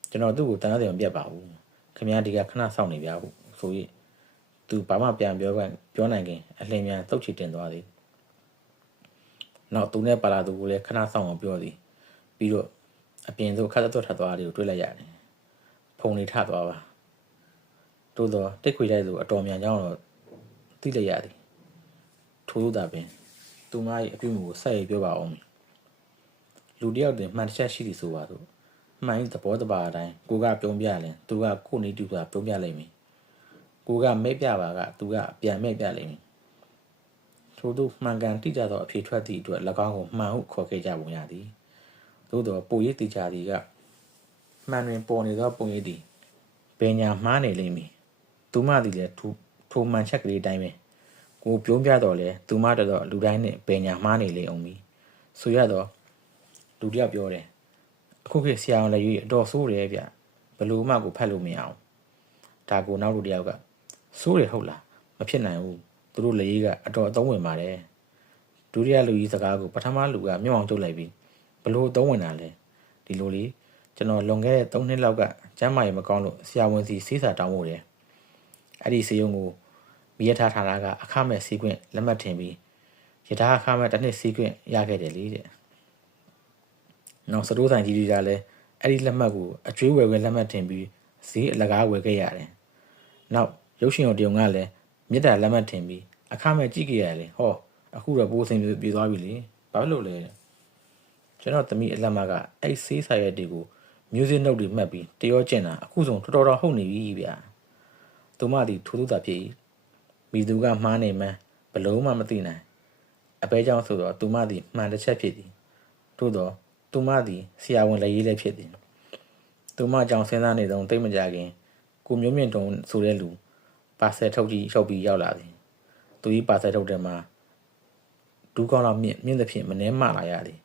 ကျွန်တော်သူ့ကိုတန်းတယ်မပြတ်ပါဘူးခင်ဗျားဒီကခဏစောင့်နေပြဘူးဆို၍သူဘာမှပြန်ပြောနိုင်ခင်အလှင်မြန်သုတ်ချီတင်သွားသည်နောက်သူနဲ့ပါလာသူကိုလည်းခဏစောင့်အောင်ပြောသည်ပြီးတော့အပြင်သို့ခတ်သွတ်ထပ်သွားတယ်ကိုတွေ့လိုက်ရတယ်ဖုန်နေထသွားပါတို့တော့တိတ်ခွေလိုက်သူအတော်မြန်ကြောင်းတော့သိလိုက်ရသည်ထိုးတာပင်သူမ၏အပြုအမူကိုဆက်ရေးပြောပါအောင်လူတယောက်တွင်မှန်တစ်ချက်ရှိသည်ဆိုပါတော့မှန်၏သဘောတဘာအတိုင်းကိုကပြုံးပြရင်သူကကိုနေတူကပြုံးပြလိမ့်မည်ကိုကမဲ့ပြပါကသူကပြန်မဲ့ပြလိမ့်မည်ထို့သူမှန်ကန်တိကျသောအဖြေထွက်သည့်အတွက်၎င်းကိုမှန်ဟုခေါ်ခဲ့ကြပုံရသည်သို့သောပုံရိပ်တိကျသည်ကမှန်တွင်ပေါ်နေသောပုံရိပ်သည်ပညာမှားနေလိမ့်မည်သူမသည်လည်းထိုမှန်ချက်ကလေးတိုင်းပဲကိုပြုံးပြတော့လေသူမတော်လူတိုင်းနဲ့ပညာမှားနေလေအောင်ပြီဆိုရတော့လူတယောက်ပြောတယ်အခုခေတ်ဆရာအောင်လည်းရွေးအတော်ဆိုးတယ်ဗျဘလို့မှကိုဖတ်လို့မရအောင်ဒါကိုနောက်လူတယောက်ကဆိုးတယ်ဟုတ်လားမဖြစ်နိုင်ဘူးသူတို့လေကအတော်အသုံးဝင်ပါတယ်ဒုတိယလူကြီးစကားကိုပထမလူကမျက်မှောင်ကျုပ်လိုက်ပြီးဘလို့အသုံးဝင်တာလဲဒီလိုလေကျွန်တော်လွန်ခဲ့တဲ့3နှစ်လောက်ကကျမ်းမာရေးမကောင်းလို့ဆရာဝန်စီဆေးစာတောင်းဖို့တယ်အဲ့ဒီဆေးရုံကိုမိရထားထားတာကအခမဲ့စီးခွင့်လက်မှတ်ထင်ပြီးရထားအခမဲ့တစ်နှစ်စီးခွင့်ရခဲ့တယ်လေတဲ့နောက်စတိုးဆိုင်ကြီးတွေကလည်းအဲ့ဒီလက်မှတ်ကိုအကျွေးဝယ်ခွင့်လက်မှတ်ထင်ပြီးဈေးအလကားဝယ်ခဲ့ရတယ်နောက်ရုပ်ရှင်ရုံတရုံကလည်းမြစ်တာလက်မှတ်ထင်ပြီးအခမဲ့ကြည့်ခဲ့ရတယ်ဟောအခုတော့ပိုးစင်ပြေသွားပြီလေဘာလို့လဲကျွန်တော်သမီးအလက်မကအဲ့ဆေးဆိုင်ရက်တွေကို music note တွေမှတ်ပြီးတရောကျင်တာအခုဆုံးတော်တော်ဟုတ်နေပြီဗျာသူမသည်ထိုးတာဖြစ်မိသူကမှားနေမှန်းဘလုံးမှမသိနိုင်အပဲကြောင့်ဆိုတော့သူမသည်မှန်တစ်ချက်ဖြစ်သည်ထို့တော့သူမသည်ဆရာဝန်လက်ရေးလည်းဖြစ်သည်သူမကြောင့်စဉ်းစားနေတော့တိတ်မကြခင်ကိုမျိုးမြင့်တုံဆိုတဲ့လူပါဆယ်ထုတ်ပြီးရောက်လာသည်သူကြီးပါဆယ်ထုတ်တယ်မှာဒူးကောင်းတော့မြင့်သဖြင့်မနှဲမှလာရသည်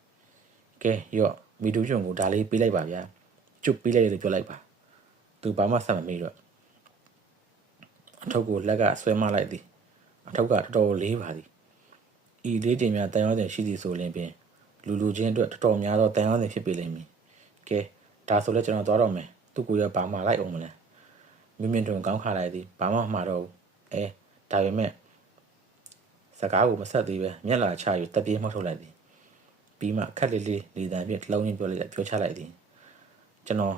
ကဲရော့မီဒူးချွန်ကိုဒါလေးပေးလိုက်ပါဗျာကျွတ်ပေးလိုက်လို့ပြောလိုက်ပါသူဘာမှဆက်မမေးတော့အထုပ်ကိုလက်ကဆွဲမလိုက်သည်အထုပ်ကတော်တော်လေးပါသည်ဤလေးတင်များတန်ရောတင်ရှိသည်ဆိုရင်ပင်လူချင်းအတွက်တော်တော်များသောတန်ရောတင်ဖြစ်ပေလိမ့်မည်ကဲဒါဆိုလဲကျွန်တော်သွားတော့မယ်သူ့ကိုရဘာမှလိုက်အောင်မလဲမြင့်မြင့်တွင်ကောင်းခါလိုက်သည်ဘာမှမှာတော့ဘူးဒါပေမဲ့စကားကိုမဆက်သေးပဲမျက်လာချ၍တက်ပြေးမှောက်ထုတ်လိုက်သည်ပြီးမှခက်လေးလေးလေတံဖြင့်လုံးရင်းပြောချလိုက်သည်ကျွန်တော်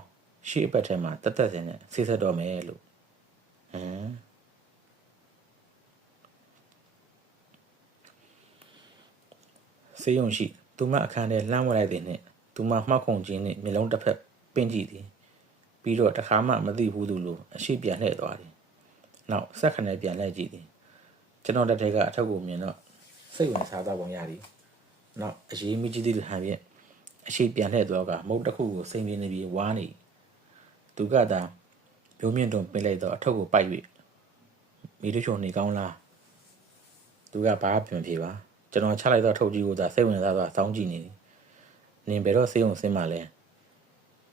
ရှေ့အပတ်ထဲမှာတက်စင်နဲ့ဆေးဆက်တော့မယ်လို့ဆေးရုံရှိသူမအခန်းထဲလှမ်းဝင်လိုက်သည်နှင့်သူမမှောက်ခုန်ခြင်းနှင့်မျက်လုံးတစ်ဖက်ပင့်ကြည့်သည်ပြီးတော့တခါမှမသိဘူးသူလိုအရှိပြန်လှည့်သွားသည်နောက်ဆက်ခနဲ့ပြန်လှည့်ကြည့်သည်ကျွန်တော်တက်ထဲကအထက်ကိုမြင်တော့စိတ်ဝင်စားသွားပုံရသည်နောက်အရေးမကြီးသေးတဲ့ဟန်ဖြင့်အရှိပြန်လှည့်သွားကမုတ်တစ်ခုကိုစိမ့်ပြင်းနေပြီးဝါးနေသူကသာမျိုးမြင့်တွန်ပင်လိုက်တော့အထုပ်ကိုပိုက်၍မိတို့ချုံနေကောင်းလားသူကဘာပြန်ပြေပါကျွန်တော်ချလိုက်တော့ထုတ်ကြီးကိုသာစိတ်ဝင်စားသွားစောင်းကြည့်နေသည်နင်ဘယ်တော့ဆေးုံဆင်းမှလဲ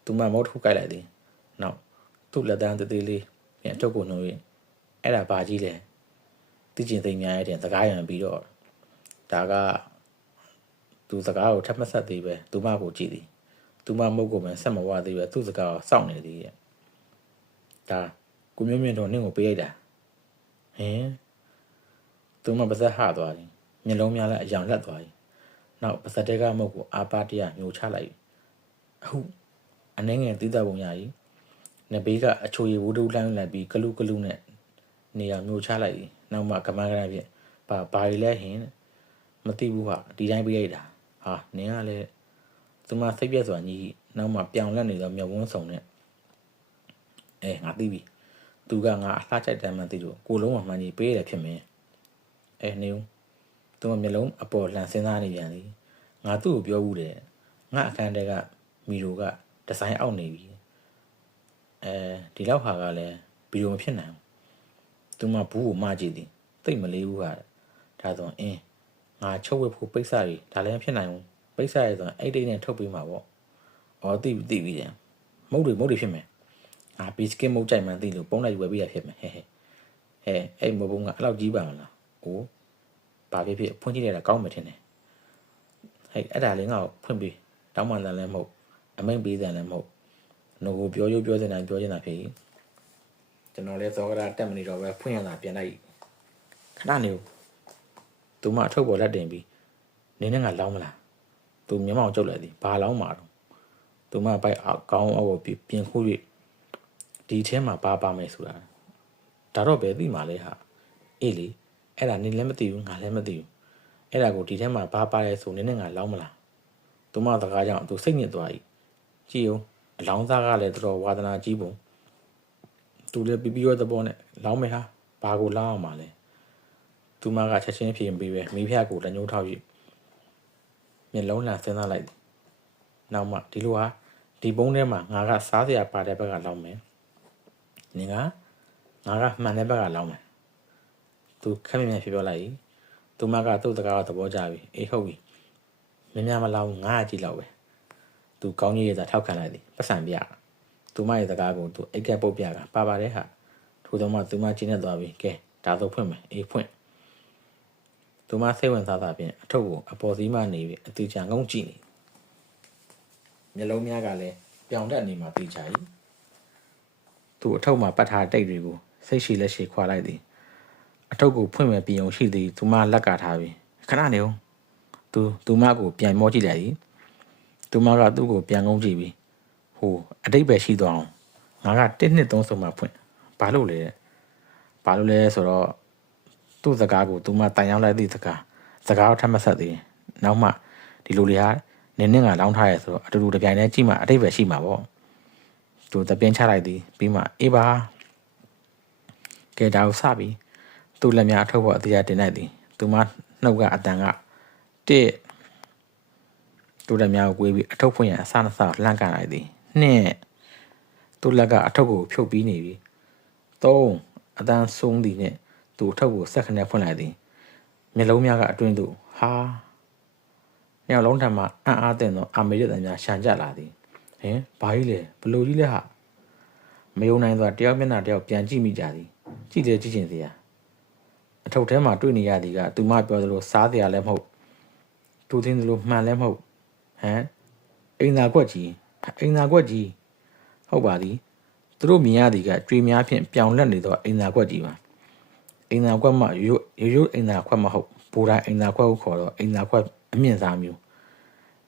သူမမုတ်ထုတ်ကြိုက်လိုက်သည်နောက်သူ့လက်တန်းသေးသေးလေးပြန်ထုတ်ကိုနှုံး၍အဲ့ဒါဘာကြီးလဲသိကျင်သိများရဲ့တင်စကားရံပြီးတော့ဒါကသူစကားကိုထပ်မဆက်သေးပဲသူမကိုကြည့်သည်သူမမုတ်ကိုပဲဆက်မဝသေးပဲသူ့စကားကိုစောင့်နေသည်ရဲ့ဒါကိုမျိုးမြင့်တော်နင့်ကိုပေးလိုက်တာဟင်သူ သူမပါဇက်ဟသွားသည်မျက်လုံးများလည်းအယောင်လက်သွား၏နောက်ပါဇက်တဲကမုတ်ကိုအာပါတရမျိုးချလိုက်အခုအနှဲငယ်သီးသပုံရ၏နဘေးကအချိုရည်ဝူးတူးလှမ်းလိုက်ပြီးကလူကလူနဲ့နေရာမျိုးချလိုက်သည်နောက်မှကမန်းကရဖြင့်ဘာရီလဲဟင်မသိဘူးဟာဒီတိုင်းပြလိုက်တာဟာနင်းကလည်းသူမစိတ်ပြက်စွာညီနောက်မှပြောင်လက်နေသောမျက်ဝန်းစုံနဲ့ငါသိပြီသူကငါအလှချိုက်တယ်မှန်သိလို့ကိုလုံးဝမှန်ကြီးပေးရတယ်ဖြစ်မယ်နေဦးသူမမျက်လုံးအပေါ်လှန်စဉ်းစားနေပြန်သည်ငါသူ့ကိုပြောဘူးတယ်ငါအခန်းထဲကမီရိုကဒီဇိုင်းအောက်နေပြီဒီလောက်ဟာကလည်းဗီဒီယိုမဖြစ်နိုင်ဘူးသူမဘူးကိုမကြည့်သည်သိမလေးဘူးဟာဒါဆိုငါချုပ်ဝတ်ဖို့ပိတ်စရီဒါလည်းမဖြစ်နိုင်ဘူးပိတ်စရီဆိုရင်အဲ့တိတ်နဲ့ထုတ်ပေးမှာပေါ့သိပြီတယ်မုတ်တွေဖြစ်မယ်ငါဘီစကစ်မုတ်ကြိုက်မှန်းသိလို့ပုံးလိုက်ဝယ်ပေးရဖြစ်မယ်အဲ့မဘုံကအဲ့လောက်ကြီးပါမလားဘာဖြစ်ဖွင့်ကြည့်ရတာကောင်းမှထင်တယ်အဲ့ဒါလေးငါ့ကိုဖွင့်ပေးတောင်းပန်တယ်လည်းမဟုတ်အမိန်ပေးတယ်လည်းမဟုတ်ငိုကိုပြောစင်တိုင်းပြောနေတာဖြစ်ကျွန်တော်လည်းသောကရာတက်မနေတော့ပဲဖွင့်ရတာပြန်လိုက်ခဏနေသူမအထုပ်ပေါ်လက်တင်ပြီးနင်းနဲ့ငါလောင်းမလားသူမျက်မှောင်ကျုပ်လိုက်သည်ဘာလောင်းမှာတော့သူမပိုက်ကောင်းအောက်ကိုပြင်ခိုး၍ဒီထဲမှာပါမယ်ဆိုတာဒါတော့ပဲသိမှာလဲဟာအေးလေအဲ့ဒါနင်းလည်းမသိဘူးငါလည်းမသိဘူးအဲ့ဒါကိုဒီထဲမှာပါလဲဆိုနင်းနဲ့ငါလောင်းမလားသူမစကားကြောင့်သူစိတ်ညစ်သွား၏ကြည့်အောင်အလောင်းသားကလည်းတော်ဝါသနာကြီးပုံသူလည်းပြီးရောသဘောနဲ့လောင်းမယ်ဟာဘာကိုလောင်းအောင်ပါလဲသူမကချက်ချင်းဖြေပေးပဲမိဖုရားကိုလက်ညှိုးထောက်၍မျက်လုံးလှန်စဉ်းစားလိုက်နောက်မှဒီလိုဟာဒီပုံးထဲမှာငါကစားစရာပါတဲ့ဘက်ကလောင်းမယ်နင်ကငါကမှန်တဲ့ဘက်ကလောင်းမယ်သူခက်မြင်ဖြစ်ပြောလိုက်သူမကသူ့တကားသဘောကျပြီဟုတ်ပြီမြမလောင်းငါကြည့်လောက်ပဲသူကောင်းကြီးရတာထောက်ခံလိုက်သည်ပတ်စံပြသူမရဲ့တကားကိုသူအိတ်ကက်ပုတ်ပြကပါတယ်ဟာထို့သောမှသူမကျင်းနေသွားပြီကဲဒါဆိုဖွင့်မယ်ဖွင့်သူမစိတ်ဝင်စားတာဖြင့်အထုပ်ကိုအပေါ်စီးမှနေပြီးအသေးချာငုံကြည့်နေမျက်လုံးများကလည်းပြောင်တတ်နေမှသိချ၏သူအထုပ်မှာပတ်ထားတိတ်တွေကိုစိတ်ရှိလက်ရှိခွာလိုက်သည်အထုပ်ကိုဖွင့်မဲ့ပြင်ုံရှိသည်သူမလက်ကထားပြီးခဏနေဦးသူမကိုပြန်မောကြည့်လိုက်သည်သူမကသူ့ကိုပြန်ငုံကြည့်ပြီးအတိတ်ပဲရှိသွားအောင်ငါက1 2 3ဆိုမှဖွင့်ဘာလို့လဲဆိုတော့သူ့စကားကိုသူမတိုင်ရောက်လိုက်သည့်စကားကိုထပ်မဆက်သေးနောက်မှဒီလိုလေဟာနင်းနဲ့ငါလောင်းထားရဲဆိုတော့အတူတူတပြိုင်တည်းကြည့်မှအတိတ်ပဲရှိမှာပေါ့သူတပြင်းချလိုက်သည်ပြီးမှအေးပါကဲဒါကိုစပြီးသူ့လက်များအထုပ်ပေါ်အသေးအတင်လိုက်သည်သူမနှုတ်ကအတန်ကသူ့လက်များကိုကွေးပြီးအထုပ်ဖွင့်ရအစနှစလှမ်းကန်လိုက်သည်2သူ့လက်ကအထုပ်ကိုဖြုတ်ပြီးနေပြီ3အတန်ဆုံးသည်နဲ့သူအထုပ်ကိုဆက်ခနဲ့ဖွင့်လိုက်သည်မျက်လုံးများကအတွင်းသို့ညောင်လုံးထံမှအားတဲ့သောအာမေရတန်များရှန်ကြလာသည်ဘာကြီးလဲဘလို့ကြီးလဲဟာမယုံနိုင်စွာတယောက်မျက်နှာတယောက်ပြန်ကြည့်မိကြသည်ကြည့်ချင်စရာအထုပ်ထဲမှာတွေ့နေရသည်ကသူမပြောသလိုစားစရာလည်းမဟုတ်သူသိသလိုမှန်လည်းမဟုတ်အိမ်သာကွက်ကြီးဟုတ်ပါသည်သူတို့မြင်ရသည်ကကြွေများဖြင့်ပြောင်လက်နေသောအိမ်သာကွက်ကြီးပါအိမ်သာကွက်မှရိုးအိမ်သာကွက်မဟုတ်ဘူတိုင်းအိမ်သာကွက်ကိုခေါ်တော့အိမ်သာကွက်အမြင့်စားမျိုး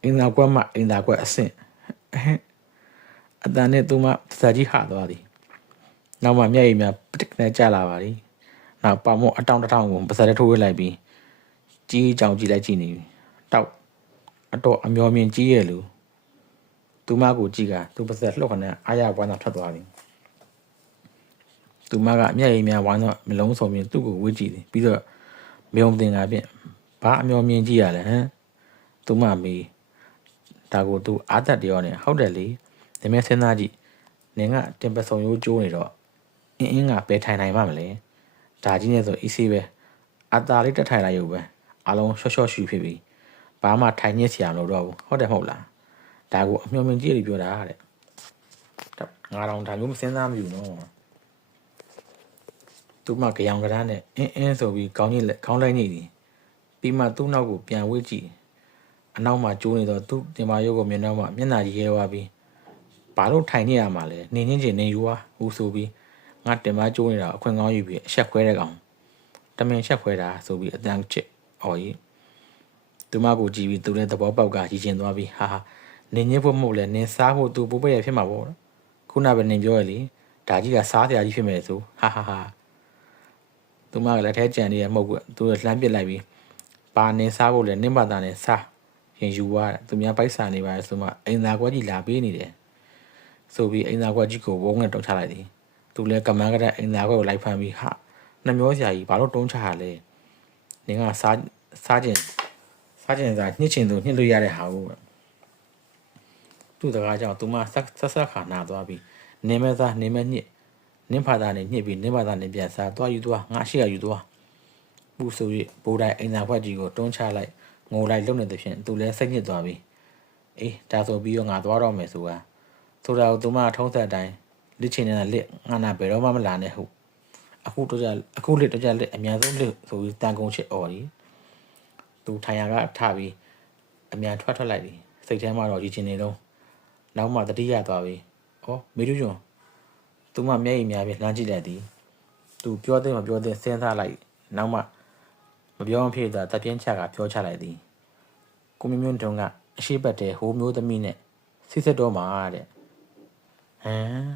အိမ်သာကွက်မှအိမ်သာကွက်အဆင့်အတန်နဲ့သူမစာကြီးဟသွားသည်နောက်မှမျက်ရည်များပတစ်နဲ့ကျလာပါသည်နောက်ပေါမောအတောင်တစ်ထောင်ကိုပါးစပ်ထိုးဝှက်လိုက်ပြီးကြီးကြောင်ကြည့်လိုက်ကြည့်နေပြီတောက်အတော့အမျော်မြင်ကြီးရဲ့လူသူမကိုကြည့်ကသူပါးစပ်လှော့ခနဲ့အားရဝမ်းသာထွက်သွားသည်သူမကမျက်ရည်များဝမ်းတော့မလုံးစုံပြီးသူ့ကိုဝှေ့ကြည့်သည်ပြီးတော့မြုံတင်ကားဖြင့်ဘာအမျော်မြင်ကြည့်ရလဲသူမမေးဒါကိုသူအားသက်တရောနဲ့ဟုတ်တယ်လေနည်းစဉ်းစားကြည့်နင်ကတင်ပစုံရိုးကျိုးနေတော့အင်းကပဲထိုင်နိုင်မှမလဲဒါကြီးနဲ့ဆိုအီးဆေးပဲအตาလေးတက်ထိုင်လိုက်ရုပ်ပဲအလုံးရှော့ရှူဖြစ်ပြီးဘာမှထိုင်ညစ်စရာမလိုတော့ဘူးဟုတ်တယ်မဟုတ်လားဒါကိုအမျော်မြင်ကြည့်လို့ပြောတာတဲ့ငါတော့ဒါမျိုးမစဉ်းစားမယူနော်သူမကြောင်ကရမ်းနဲ့အင်းဆိုပြီးခေါင်းလိုက်နေသည်ပြီးမှသူ့နောက်ကိုပြန်ဝှေ့ကြည့်အနောက်မှာကျိုးနေတော့သူ့တင်မရုပ်ကိုမျက်နှာမှာမျက်နှာကြီးရဲသွားပြီးဘာလို့ထိုင်နေရမှာလဲနေချင်းချင်းနေယူဟာဟူဆိုပြီးငါတင်မကျိုးနေတာအခွင့်ကောင်းယူပြီးအဆက်ခွဲတဲ့ကောင် တမင်ချက်ခွဲတာဆိုပြီးအတန်ချစ်အော်ကြီးသူမကိုကြည့်ပြီးသူလည်းသဘောပေါက်ကရည်ကျင်သွားပြီးဟာနင်ညစ်ဖို့မဟုတ်လဲနင်စားဖို့သူပိုးပရဖြစ်မှာပေါ့ခုနပဲနင်ပြောရလေဒါကြီးကစားစရာကြီးဖြစ်မယ်ဆိုဟာသူမကလည်းထဲကြံနေရမဟုတ်ဘူးသူလှမ်းပစ်လိုက်ပြီးပါနင်စားဖို့လဲနင့်ဘာသာနဲ့စားရင်ယူသွားသူများပိုက်ဆံနေပါဆိုမှအိမ်သာကွက်ကြီးလာပေးနေတယ်ဆိုပြီးအိမ်သာကွက်ကြီးကိုဝုန်းနဲ့တုံးချလိုက်သည်သူလည်းကမန်းကတဲ့အိမ်သာကွက်ကိုလိုက်ဖမ်းပြီးဟာနှမျောစရာကြီးဘာလို့တုံးချရလဲနင်ကစားကျင်စားညှစ်ချင်သူညှစ်လို့ရတဲ့ဟာကိုသူ့စကားကြောင့်သူမဆက်ခါနာသွားပြီးနင်းမဲ့သားနင်းမဲ့ညှစ်နင်းဖာသားနဲ့ညှစ်ပြီးနင်းဖာသားနဲ့ပြန်စားသွားယူသွားငါရှိရယူသွားပူဆို၍ဘိုးတိုင်းအိမ်သာခွက်ကြီးကိုတွန်းချလိုက်ငိုလိုက်လုံနေသဖြင့်သူလည်းစိတ်ညစ်သွားပြီးအေးဒါဆိုပြီးတော့ငါသွားတော့မယ်ဆိုတာကိုသူမထုံးဆက်တိုင်းလက်ချင်နေတဲ့လက်ငါနာဘယ်တော့မှမလာနဲ့ဟုတ်အခုလက်တော့ကြလက်အများဆုံးလက်ဆိုပြီးတန်ကုန်ချစ်အော်ဒီသူထိုင်ရကထပြီးအမြန်ထွက်လိုက်သည်စိတ်ထဲမှာတော့ရည်ချင်နေတော့နောက်မှတတိယသွားပြီးဩမေတူးကျွန်းသူမမျက်ရည်များပြီးလှမ်းကြည့်လိုက်သည်သူပြောတဲ့မပြောတဲ့စဉ်းစားလိုက်နောက်မှမပြောမဖြစ်တာတပြင်းချကပြောချလိုက်သည်ကိုမျိုးမျိုးတုံးကအရှိပတ်တဲ့ဟိုးမျိုးသမီးနဲ့ဆိစစ်တော့မှာတဲ့ဟမ်